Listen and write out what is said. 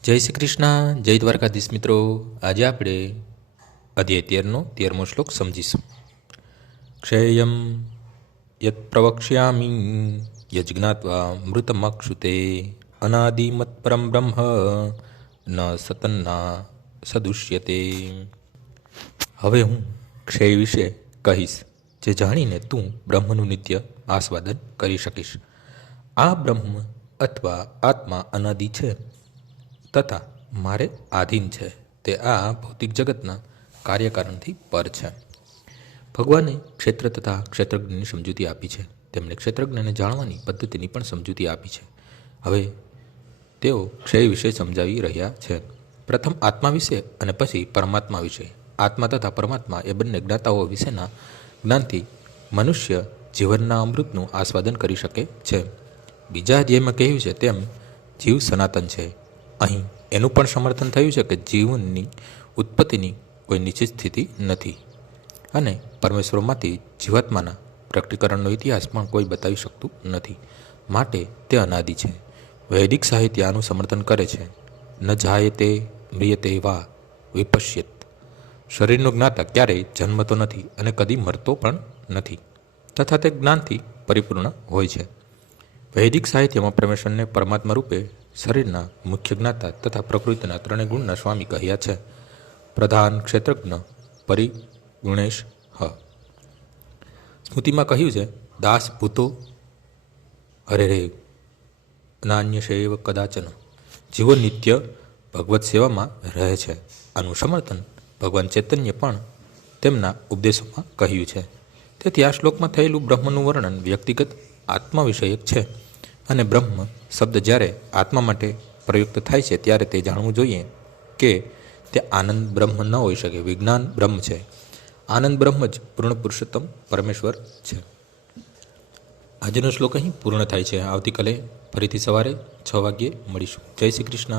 જય શ્રી કૃષ્ણ, જય દ્વારકાધીશ મિત્રો. આજે આપણે અધ્યાય 13નો શ્લોક સમજીશું. ક્ષેયમ યત પ્રવક્ષ્યામિ યજ્ઞાત્વા મૃતમક્ષુતે અનાદિમત પરમ બ્રહ્મ ન સતન્ના સદુષ્યતે. હવે હું ક્ષય વિશે કહીશ, જે જાણીને તું બ્રહ્મનું નિત્ય આસ્વાદન કરી શકીશ. આ બ્રહ્મ અથવા આત્મા અનાદિ છે તથા મારે આધીન છે. તે આ ભૌતિક જગતના કાર્યકારણથી પર છે. ભગવાને ક્ષેત્ર તથા ક્ષેત્રજ્ઞની સમજૂતી આપી છે. તેમણે ક્ષેત્રજ્ઞને જાણવાની પદ્ધતિની પણ સમજૂતી આપી છે. હવે તેઓ ક્ષય વિશે સમજાવી રહ્યા છે. પ્રથમ આત્મા વિશે અને પછી પરમાત્મા વિશે. આત્મા તથા પરમાત્મા એ બંને જ્ઞાતાઓ વિશેના જ્ઞાનથી મનુષ્ય જીવનના અમૃતનું આસ્વાદન કરી શકે છે. બીજા અધ્યાયમાં કહ્યું છે તેમ જીવ સનાતન છે. અહીં એનું પણ સમર્થન થયું છે કે જીવનની ઉત્પત્તિની કોઈ નિશ્ચિત સ્થિતિ નથી અને પરમેશ્વરમાંથી જીવાત્માના પ્રકટીકરણનો ઇતિહાસ પણ કોઈ બતાવી શકતું નથી, માટે તે અનાદિ છે. વૈદિક સાહિત્ય આનું સમર્થન કરે છે. ન જાયતે મ્રિયતે વા વિપશ્યત. શરીરનો જ્ઞાતા ક્યારેય જન્મતો નથી અને કદી મરતો પણ નથી તથા તે જ્ઞાનથી પરિપૂર્ણ હોય છે. વૈદિક સાહિત્યમાં પરમેશ્વરને પરમાત્મા રૂપે શરીરના મુખ્ય જ્ઞાતા તથા પ્રકૃતિના ત્રણેય ગુણના સ્વામી કહ્યા છે. પ્રધાન ક્ષેત્રજ્ઞ પરિગુણેશ હ. સ્મૃતિમાં કહ્યું છે દાસ ભૂતો હરેરેવ નાન્ય શૈવ કદાચન. જીવો નિત્ય ભગવત સેવામાં રહે છે. આનું સમર્થન ભગવાન ચૈતન્ય પણ તેમના ઉપદેશોમાં કહ્યું છે. તેથી આ શ્લોકમાં થયેલું બ્રહ્મનું વર્ણન વ્યક્તિગત આત્મા વિષયક છે અને બ્રહ્મ શબ્દ જ્યારે આત્મા માટે પ્રયુક્ત થાય છે ત્યારે તે જાણવું જોઈએ કે તે આનંદ બ્રહ્મ ન હોઈ શકે, વિજ્ઞાન બ્રહ્મ છે. આનંદ બ્રહ્મ જ પૂર્ણ પુરુષોત્તમ પરમેશ્વર છે. આજનો શ્લોક અહીં પૂર્ણ થાય છે. આવતીકાલે ફરીથી સવારે 6 વાગ્યે મળીશું. જય શ્રી કૃષ્ણ.